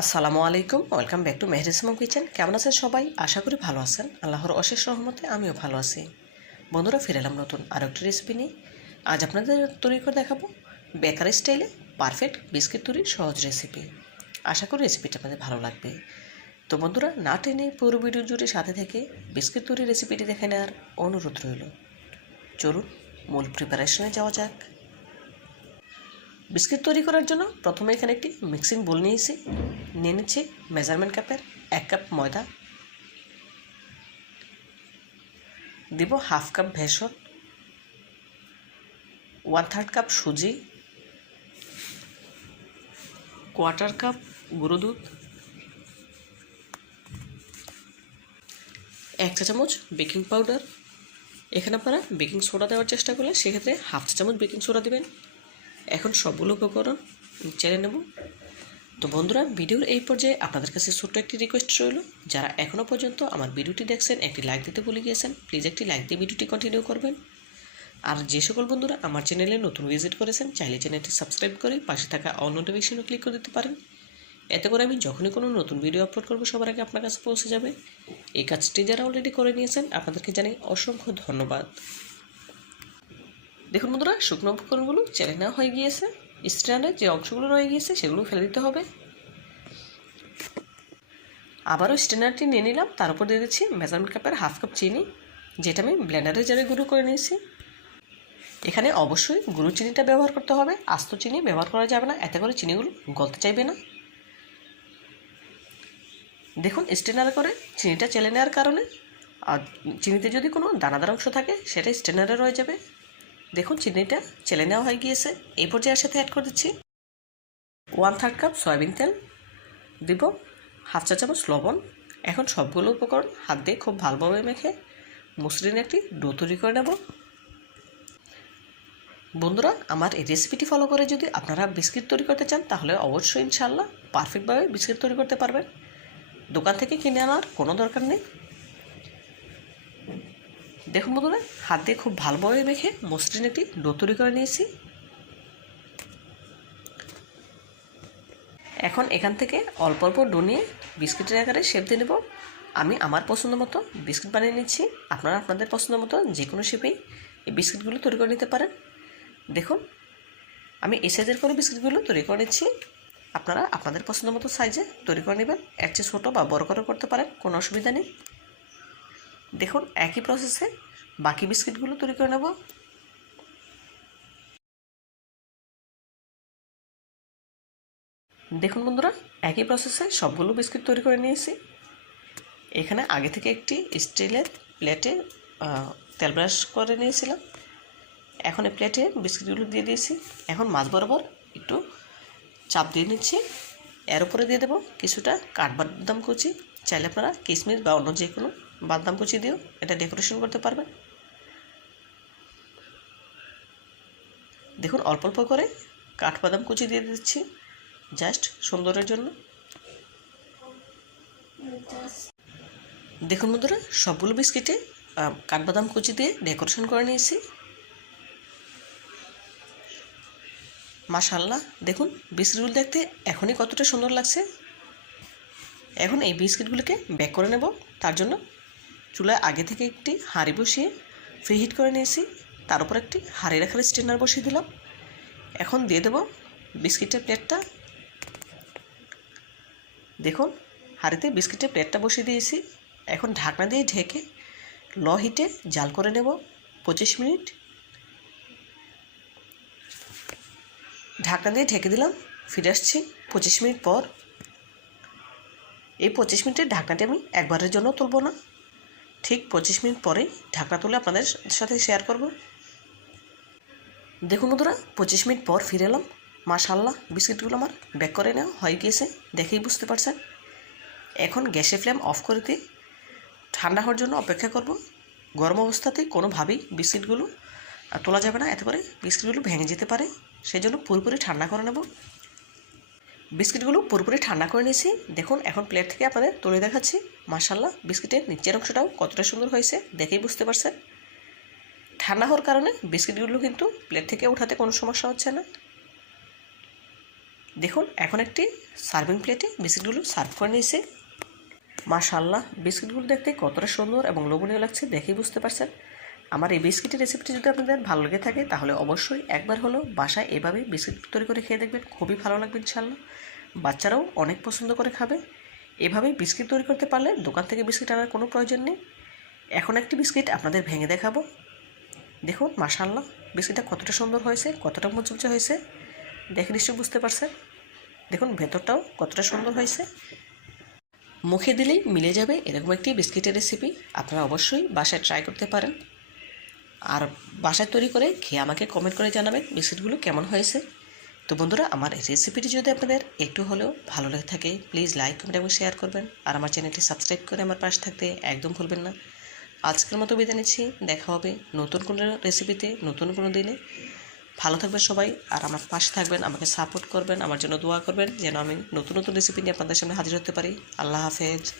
আসসালামু আলাইকুম, welcome back to মেহরিসমম কিচেন। কেমন আছেন সবাই? আশা করি ভালো আছেন। আল্লাহর অশেষ রহমতে আমিও ভালো আছি। বন্ধুরা, ফিরে এলাম নতুন আরও একটি রেসিপি নিয়ে। আজ আপনাদের তৈরি করে দেখাবো বেকারি স্টাইলে পারফেক্ট বিস্কিট তৈরির সহজ রেসিপি আশা করি রেসিপিটা আপনাদের ভালো লাগবে। তো বন্ধুরা, না টেনে পুরো ভিডিও জুড়ে সাথে থেকে বিস্কিট তৈরির রেসিপিটি দেখে নেওয়ার অনুরোধ রইল। চলুন মূল প্রিপারেশনে যাওয়া যাক। বিস্কিট তৈরি করার জন্য প্রথমে এখানে একটি মিক্সিং বোল নিয়েছি। নিয়ে নিচ্ছি মেজারমেন্ট কাপের এক কাপ ময়দা। দিব হাফ কাপ ভেসন ওয়ান থার্ড কাপ সুজি। কোয়ার্টার কাপ গুঁড়ো দুধ। এক চা চামচ বেকিং পাউডার। এখানে আপনারা বেকিং সোডা দেওয়ার চেষ্টা করলে সেক্ষেত্রে হাফ চা চামচ বেকিং সোডা দেবেন। এখন সবগুলো উপকরণ চেড়ে নেব। তো বন্ধুরা, ভিডিওর এই পর্যায়ে আপনাদের কাছে ছোট্ট একটি রিকোয়েস্ট রইল। যারা এখনও পর্যন্ত আমার ভিডিওটি দেখছেন, একটি লাইক দিতে ভুলে গিয়েছেন প্লিজ একটি লাইক দিয়ে ভিডিওটি কন্টিনিউ করবেন। আর যে সকল বন্ধুরা আমার চ্যানেলে নতুন ভিজিট করেছেন, চাইলে চ্যানেলটি সাবস্ক্রাইব করে পাশে থাকা অল নোটিফিকেশনও ক্লিক করে দিতে পারেন। এতে করে আমি যখনই কোনো নতুন ভিডিও আপলোড করব, সবার আগে আপনার কাছে পৌঁছে যাবে। এই কাজটি যারা অলরেডি করে নিয়েছেন, আপনাদেরকে জানাই অসংখ্য ধন্যবাদ। দেখুন বন্ধুরা, শুকনো উপকরণগুলো চেলে নেওয়া হয়ে গিয়েছে। স্ট্যান্ডের যে অংশগুলো রয়ে গিয়েছে, সেগুলো ফেলে দিতে হবে। আবারও স্ট্যান্ডারটি নিয়ে নিলাম। তার উপর দিয়ে দিচ্ছি মেজারমেন্ট কাপের হাফ কাপ চিনি, যেটা আমি ব্লেন্ডারে জারে গুঁড়ো করে নিয়েছি। এখানে অবশ্যই গুঁড়ো চিনিটা ব্যবহার করতে হবে। আস্ত চিনি ব্যবহার করা যাবে না, এতে করে চিনিগুলো গলতে চাইবে না। দেখুন স্টেনারে করে চিনিটা চেলে নেওয়ার কারণে, আর চিনিতে যদি কোনো দানাদার অংশ থাকে, সেটা স্টেনারে রয়ে যাবে। দেখুন, চিনিটা চেলে নেওয়া হয়ে গিয়েছে। এই পর্যায়ে সাথে অ্যাড করে দিচ্ছি ওয়ান থার্ড কাপ সয়াবিন তেল, দিব হাফ চা চামচ লবণ। এখন সবগুলো উপকরণ হাত দিয়ে খুব ভালোভাবে মেখে মসৃণ একটি ডো তৈরি করে নেব। বন্ধুরা, আমার এই রেসিপিটি ফলো করে যদি আপনারা বিস্কিট তৈরি করতে চান, তাহলে অবশ্যই ইনশাল্লাহ পারফেক্টভাবে বিস্কিট তৈরি করতে পারবেন। দোকান থেকে কিনে আনার কোনো দরকার নেই। দেখুন বন্ধুরা, হাত দিয়ে খুব ভালোভাবে মেখে মসৃণ একটি ডো তৈরি করে নিয়েছি। এখন এখান থেকে অল্প অল্প ডো নিয়ে বিস্কিটের আকারে শেপ দিয়ে নেব। আমি আমার পছন্দ মতো বিস্কিট বানিয়ে নিচ্ছি। আপনারা আপনাদের পছন্দ মতো যে কোনো শেপেই এই বিস্কিটগুলো তৈরি করে নিতে পারেন। দেখুন, আমি এই সাইজের করে বিস্কিটগুলো তৈরি করে নিচ্ছি। আপনারা আপনাদের পছন্দ মতো সাইজে তৈরি করে নেবেন। এর চেয়ে ছোটো বা বড় করে করতে পারেন, কোনো অসুবিধা নেই। দেখুন, একই প্রসেসে বাকি বিস্কিটগুলো তৈরি করে নেব। দেখুন বন্ধুরা, একই প্রসেসে সবগুলো বিস্কিট তৈরি করে নিয়েছি। এখানে আগে থেকে একটি স্টিলের প্লেটে তেল ব্রাশ করে নিয়েছিলাম। এখন এই প্লেটে বিস্কিটগুলো দিয়ে দিয়েছি। এখন মাছ বরাবর একটু চাপ দিয়ে নিচ্ছি। এর উপরে দিয়ে দেবো কিছুটা কাঠবাদাম কুচি। চাইলে আপনারা কিশমিশ বা অন্য যে কোনো বাদাম কুচি দিয়েও এটা ডেকোরেশন করতে পারবেন। দেখুন, অল্প অল্প করে কাঠবাদাম কুচি দিয়ে দিচ্ছি জাস্ট সুন্দরের জন্য। দেখুন বন্ধুরা, সবগুলো বিস্কিটে কাঠবাদাম কুচি দিয়ে ডেকোরেশন করে নিয়েছি। মাশাল্লাহ দেখুন, বিস্কিটগুলো দেখতে এখনই কতটা সুন্দর লাগছে। এখন এই বিস্কিটগুলোকে ব্যাক করে নেব, তার জন্য চুলায় আগে থেকে একটি হাঁড়ি বসিয়ে ফ্রি হিট করে নিয়েছি। তার উপর একটি হাঁড়ি রাখার স্টেনার বসিয়ে দিলাম। এখন দিয়ে দেব বিস্কিটের প্লেটটা। দেখুন, হাঁড়িতে বিস্কিটের প্লেটটা বসিয়ে দিয়েছি। এখন ঢাকনা দিয়ে ঢেকে ল হিটে জাল করে নেব পঁচিশ মিনিট। ঢাকনা দিয়ে ঢেকে দিলাম, ফিরে আসছি পঁচিশ মিনিট পর। এই পঁচিশ মিনিটের ঢাকনাটি আমি একবারের জন্য তুলব না। ঠিক পঁচিশ মিনিট পরেই ঢাকনা তুলে আপনাদের সাথে শেয়ার করব। দেখুন বন্ধুরা, পঁচিশ মিনিট পর ফিরে এলাম। মাশাল্লাহ বিস্কিটগুলো আমার ব্যাক করে নেওয়া হয়ে গিয়েছে, দেখেই বুঝতে পারছেন। এখন গ্যাসের ফ্লেম অফ করে দিয়ে ঠান্ডা হওয়ার জন্য অপেক্ষা করব। গরম অবস্থাতেই কোনোভাবেই বিস্কিটগুলো তোলা যাবে না, এতে করে বিস্কিটগুলো ভেঙে যেতে পারে। সেই জন্য পুরোপুরি ঠান্ডা করে নেব। বিস্কিটগুলো পুরোপুরি ঠান্ডা করে নিয়েছি। দেখুন, এখন প্লেট থেকে আপনাদের তুলে দেখাচ্ছি। মার্শাল্লাহ বিস্কিটের নিচের অংশটাও কতটা সুন্দর হয়েছে, দেখেই বুঝতে পারছেন। ঠান্ডা হওয়ার কারণে বিস্কিটগুলো কিন্তু প্লেট থেকে উঠাতে কোনো সমস্যা হচ্ছে না। দেখুন, এখন একটি সার্ভিং প্লেটে বিস্কিটগুলো সার্ভ করে নিয়েছে। মাশাল্লাহ বিস্কিটগুলো দেখতে কতটা সুন্দর এবং লোভনীয় লাগছে, দেখেই বুঝতে পারছেন। আমার এই বিস্কিটের রেসিপিটি যদি আপনাদের ভালো লেগে থাকে, তাহলে অবশ্যই একবার হলো বাসায় এভাবে বিস্কিট তৈরি করে খেয়ে দেখবেন, খুবই ভালো লাগবে ইনশাল্লাহ বাচ্চারাও অনেক পছন্দ করে খাবে। এভাবে বিস্কিট তৈরি করতে পারলে দোকান থেকে বিস্কিট আনার কোনো প্রয়োজন নেই। এখন একটি বিস্কিট আপনাদের ভেঙে দেখাবো। দেখুন মাশাল্লাহ বিস্কিটটা কতটা সুন্দর হয়েছে, কতটা মুচমুচে হয়েছে। দেখে নিশ্চয়ই বুঝতে পারছেন। দেখুন, ভেতরটাও কতটা সুন্দর হয়েছে। মুখে দিলেই মিলে যাবে এরকম একটি বিস্কিটের রেসিপি আপনারা অবশ্যই বাসায় ট্রাই করতে পারেন। আর বাসায় তৈরি করে খেয়ে আমাকে কমেন্ট করে জানাবেন বিস্কিটগুলো কেমন হয়েছে। তো বন্ধুরা, আমার এই রেসিপিটি যদি আপনাদের একটু হলেও ভালো লেগে থাকে প্লিজ লাইক কমেন্ট এবং শেয়ার করবেন। আর আমার চ্যানেলটি সাবস্ক্রাইব করে আমার পাশে থাকতে একদম ভুলবেন না। আজকের মতো বিদায় নিচ্ছি, দেখা হবে নতুন কোনো রেসিপিতে নতুন কোনো দিনে। ভালো থাকবেন সবাই, আর আমার পাশে থাকবেন, আমাকে সাপোর্ট করবেন, আমার জন্য দোয়া করবেন, যেন আমি নতুন নতুন রেসিপি নিয়ে আপনাদের সামনে হাজির হতে পারি। আল্লাহ হাফেজ।